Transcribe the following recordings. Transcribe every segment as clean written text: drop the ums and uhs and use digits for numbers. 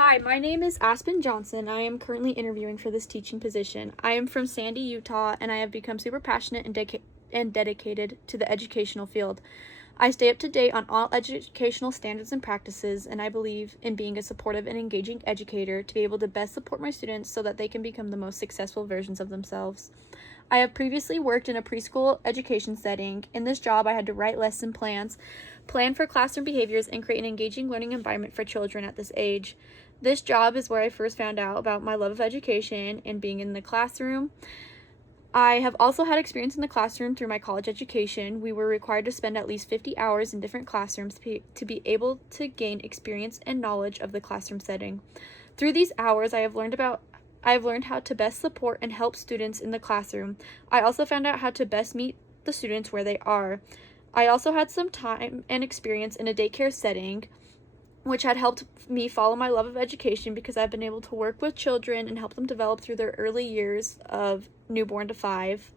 Hi, my name is Aspen Johnson. I am currently interviewing for this teaching position. I am from Sandy, Utah, and I have become super passionate and dedicated to the educational field. I stay up to date on all educational standards and practices, and I believe in being a supportive and engaging educator to be able to best support my students so that they can become the most successful versions of themselves. I have previously worked in a preschool education setting. In this job, I had to write lesson plans, plan for classroom behaviors, and create an engaging learning environment for children at this age. This job is where I first found out about my love of education and being in the classroom. I have also had experience in the classroom through my college education. We were required to spend at least 50 hours in different classrooms to be able to gain experience and knowledge of the classroom setting. Through these hours, I have learned how to best support and help students in the classroom. I also found out how to best meet the students where they are. I also had some time and experience in a daycare setting, which had helped me follow my love of education because I've been able to work with children and help them develop through their early years of newborn to 5.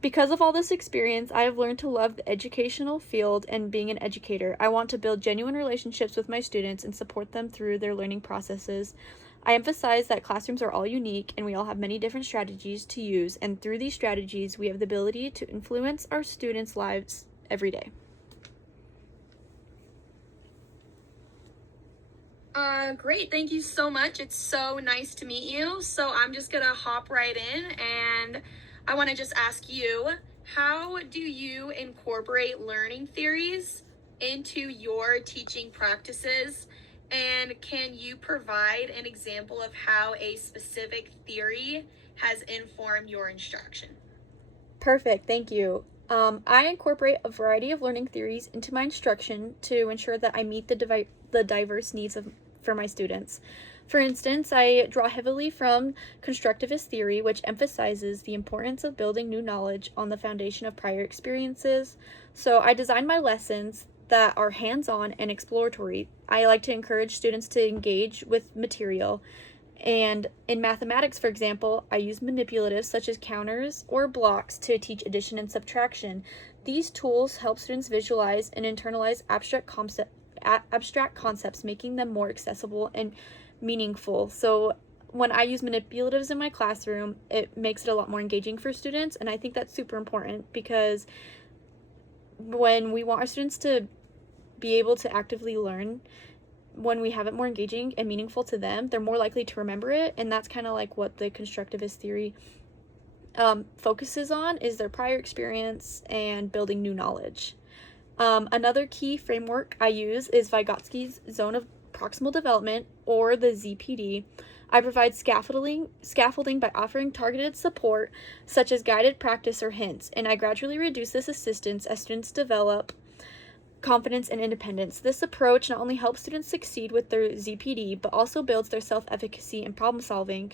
Because of all this experience, I have learned to love the educational field and being an educator. I want to build genuine relationships with my students and support them through their learning processes. I emphasize that classrooms are all unique and we all have many different strategies to use, and through these strategies, we have the ability to influence our students' lives every day. Great. Thank you so much. It's so nice to meet you. So I'm just gonna hop right in and I want to just ask you, how do you incorporate learning theories into your teaching practices? And can you provide an example of how a specific theory has informed your instruction? Perfect, thank you. I incorporate a variety of learning theories into my instruction to ensure that I meet the diverse needs for my students. For instance, I draw heavily from constructivist theory, which emphasizes the importance of building new knowledge on the foundation of prior experiences. So I design my lessons that are hands-on and exploratory. I like to encourage students to engage with material. And in mathematics, for example, I use manipulatives such as counters or blocks to teach addition and subtraction. These tools help students visualize and internalize abstract concepts, making them more accessible and meaningful. So when I use manipulatives in my classroom, it makes it a lot more engaging for students, and I think that's super important because when we want our students to be able to actively learn, when we have it more engaging and meaningful to them, they're more likely to remember it, and that's kind of like what the constructivist theory focuses on, is their prior experience and building new knowledge. Another key framework I use is Vygotsky's Zone of Proximal Development, or the ZPD. I provide scaffolding by offering targeted support, such as guided practice or hints, and I gradually reduce this assistance as students develop confidence and independence. This approach not only helps students succeed with their ZPD, but also builds their self-efficacy and problem solving.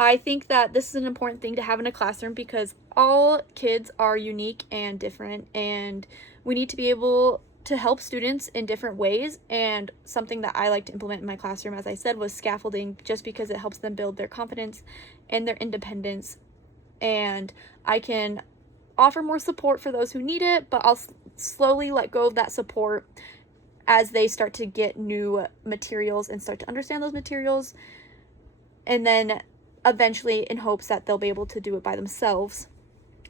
I think that this is an important thing to have in a classroom because all kids are unique and different, and we need to be able to help students in different ways. And something that I like to implement in my classroom, as I said, was scaffolding, just because it helps them build their confidence and their independence. And I can offer more support for those who need it, but I'll slowly let go of that support as they start to get new materials and start to understand those materials, and then eventually in hopes that they'll be able to do it by themselves.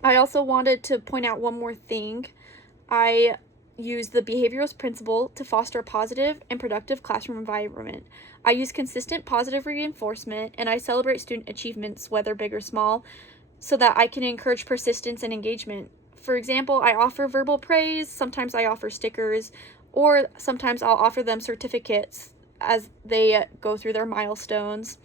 I also wanted to point out one more thing. I use the behavioralist principle to foster a positive and productive classroom environment. I use consistent positive reinforcement, and I celebrate student achievements, whether big or small, so that I can encourage persistence and engagement. For example, I offer verbal praise, sometimes I offer stickers, or sometimes I'll offer them certificates as they go through their milestones.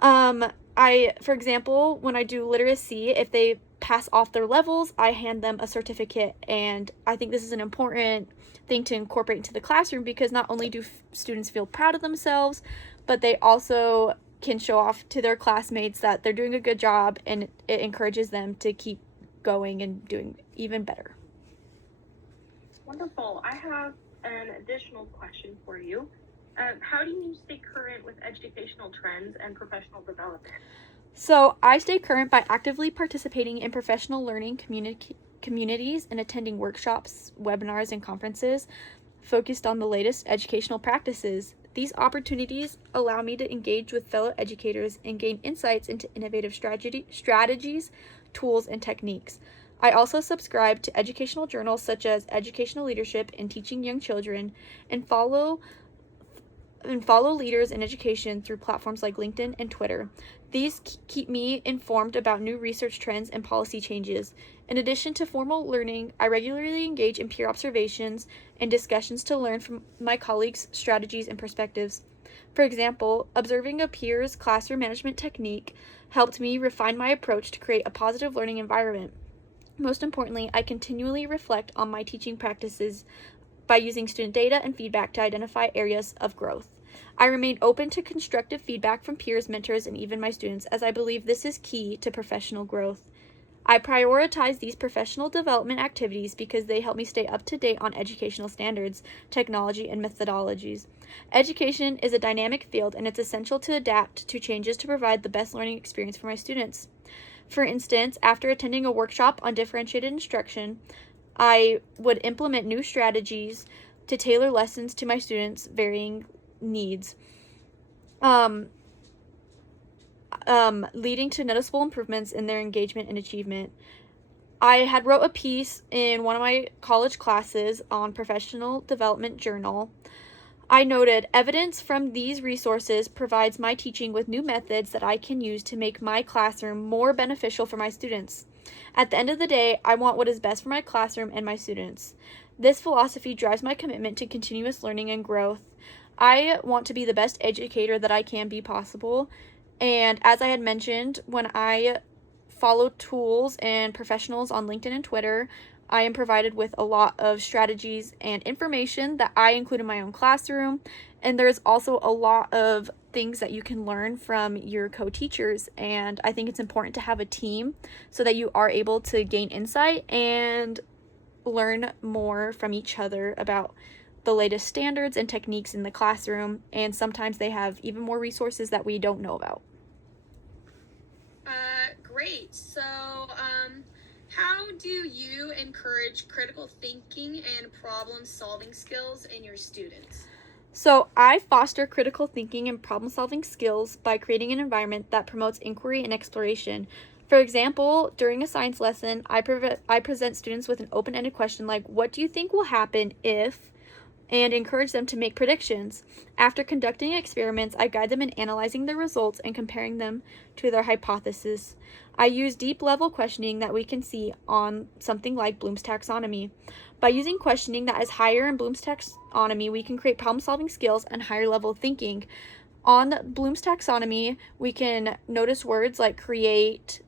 For example, when I do literacy, if they pass off their levels, I hand them a certificate, and I think this is an important thing to incorporate into the classroom because not only do students feel proud of themselves, but they also can show off to their classmates that they're doing a good job, and it encourages them to keep going and doing even better. Wonderful. I have an additional question for you. How do you stay current with educational trends and professional development? So I stay current by actively participating in professional learning communities and attending workshops, webinars, and conferences focused on the latest educational practices. These opportunities allow me to engage with fellow educators and gain insights into innovative strategies, tools, and techniques. I also subscribe to educational journals such as Educational Leadership and Teaching Young Children, and follow leaders in education through platforms like LinkedIn and Twitter. These keep me informed about new research trends and policy changes. In addition to formal learning, I regularly engage in peer observations and discussions to learn from my colleagues' strategies and perspectives. For example, observing a peer's classroom management technique helped me refine my approach to create a positive learning environment. Most importantly, I continually reflect on my teaching practices by using student data and feedback to identify areas of growth. I remain open to constructive feedback from peers, mentors, and even my students, as I believe this is key to professional growth. I prioritize these professional development activities because they help me stay up to date on educational standards, technology, and methodologies. Education is a dynamic field, and it's essential to adapt to changes to provide the best learning experience for my students. For instance, after attending a workshop on differentiated instruction, I would implement new strategies to tailor lessons to my students' varying needs, leading to noticeable improvements in their engagement and achievement. I had wrote a piece in one of my college classes on professional development journal. I noted evidence from these resources provides my teaching with new methods that I can use to make my classroom more beneficial for my students. At the end of the day, I want what is best for my classroom and my students. This philosophy drives my commitment to continuous learning and growth. I want to be the best educator that I can be possible. And as I had mentioned, when I follow tools and professionals on LinkedIn and Twitter, I am provided with a lot of strategies and information that I include in my own classroom. And there's also a lot of things that you can learn from your co-teachers. And I think it's important to have a team so that you are able to gain insight and learn more from each other about the latest standards and techniques in the classroom. And sometimes they have even more resources that we don't know about. Great. So, how do you encourage critical thinking and problem-solving skills in your students? So I foster critical thinking and problem-solving skills by creating an environment that promotes inquiry and exploration. For example, during a science lesson, I present students with an open-ended question like, what do you think will happen if, and encourage them to make predictions. After conducting experiments, I guide them in analyzing the results and comparing them to their hypothesis. I use deep-level questioning that we can see on something like Bloom's taxonomy. By using questioning that is higher in Bloom's taxonomy, we can create problem-solving skills and higher-level thinking. On Bloom's taxonomy, we can notice words like create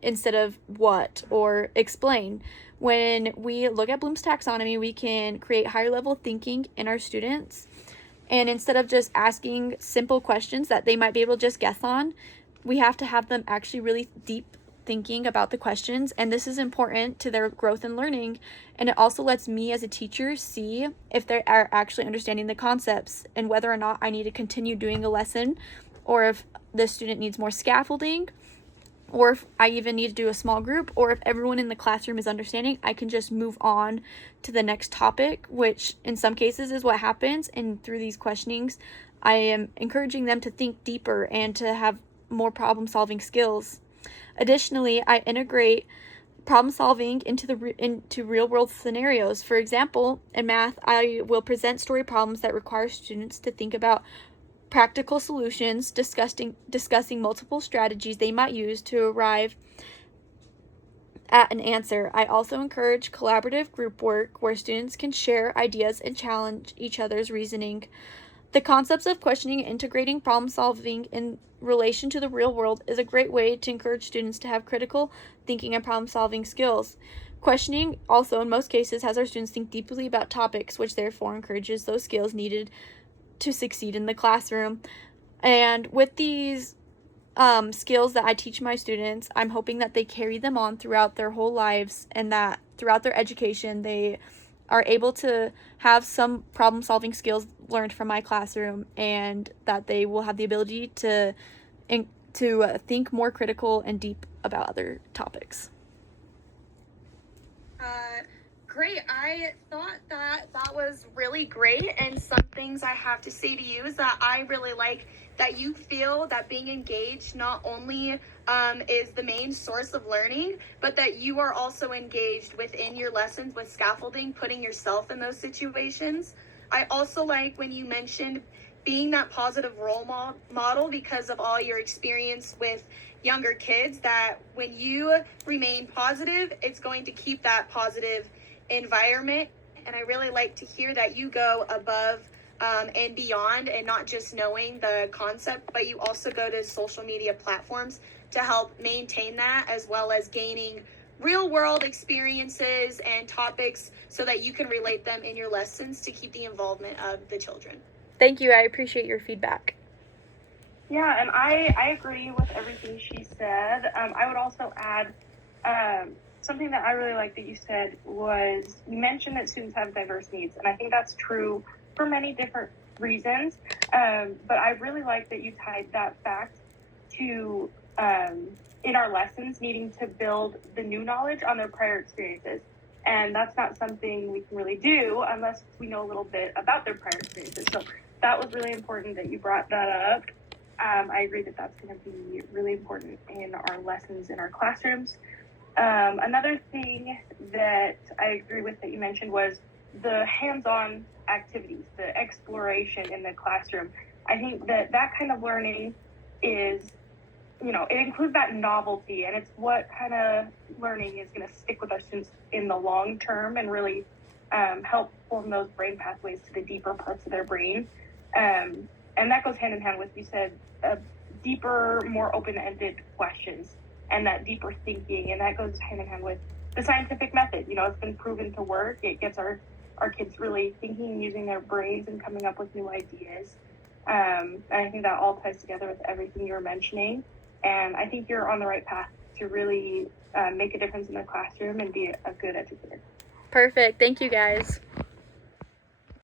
instead of what or explain. When we look at Bloom's taxonomy, we can create higher level thinking in our students. And instead of just asking simple questions that they might be able to just guess on, we have to have them actually really deep thinking about the questions. And this is important to their growth and learning. And it also lets me as a teacher see if they are actually understanding the concepts and whether or not I need to continue doing a lesson, or if the student needs more scaffolding, or if I even need to do a small group, or if everyone in the classroom is understanding, I can just move on to the next topic, which in some cases is what happens. And through these questionings, I am encouraging them to think deeper and to have more problem-solving skills. Additionally, I integrate problem solving into real-world scenarios. For example, in math, I will present story problems that require students to think about practical solutions, discussing multiple strategies they might use to arrive at an answer. I also encourage collaborative group work where students can share ideas and challenge each other's reasoning. The concepts of questioning and integrating problem solving in relation to the real world is a great way to encourage students to have critical thinking and problem solving skills. Questioning also, in most cases, has our students think deeply about topics, which therefore encourages those skills needed to succeed in the classroom. And with these skills that I teach my students, I'm hoping that they carry them on throughout their whole lives, and that throughout their education they are able to have some problem solving skills learned from my classroom, and that they will have the ability to think more critical and deep about other topics. Great. I thought that was really great. And some things I have to say to you is that I really like that you feel that being engaged not only is the main source of learning, but that you are also engaged within your lessons with scaffolding, putting yourself in those situations. I also like when you mentioned being that positive role model because of all your experience with younger kids, that when you remain positive, it's going to keep that positive environment. And I really like to hear that you go above and beyond, and not just knowing the concept, but you also go to social media platforms to help maintain that, as well as gaining real world experiences and topics so that you can relate them in your lessons to keep the involvement of the children. Thank you. I appreciate your feedback. Yeah, and I agree with everything she said. I would also add something that I really like that you said was you mentioned that students have diverse needs, and I think that's true for many different reasons. But I really like that you tied that fact to in our lessons needing to build the new knowledge on their prior experiences. And that's not something we can really do unless we know a little bit about their prior experiences. So that was really important that you brought that up. I agree that that's going to be really important in our lessons in our classrooms. Another thing that I agree with that you mentioned was the hands-on activities, the exploration in the classroom. I think that kind of learning is, it includes that novelty, and it's what kind of learning is going to stick with our students in the long term and really help form those brain pathways to the deeper parts of their brain. And that goes hand in hand with, you said, deeper, more open-ended questions and that deeper thinking. And that goes hand in hand with the scientific method. It's been proven to work. It gets our kids really thinking, using their brains and coming up with new ideas. And I think that all ties together with everything you were mentioning. And I think you're on the right path to really make a difference in the classroom and be a good educator. Perfect. Thank you, guys.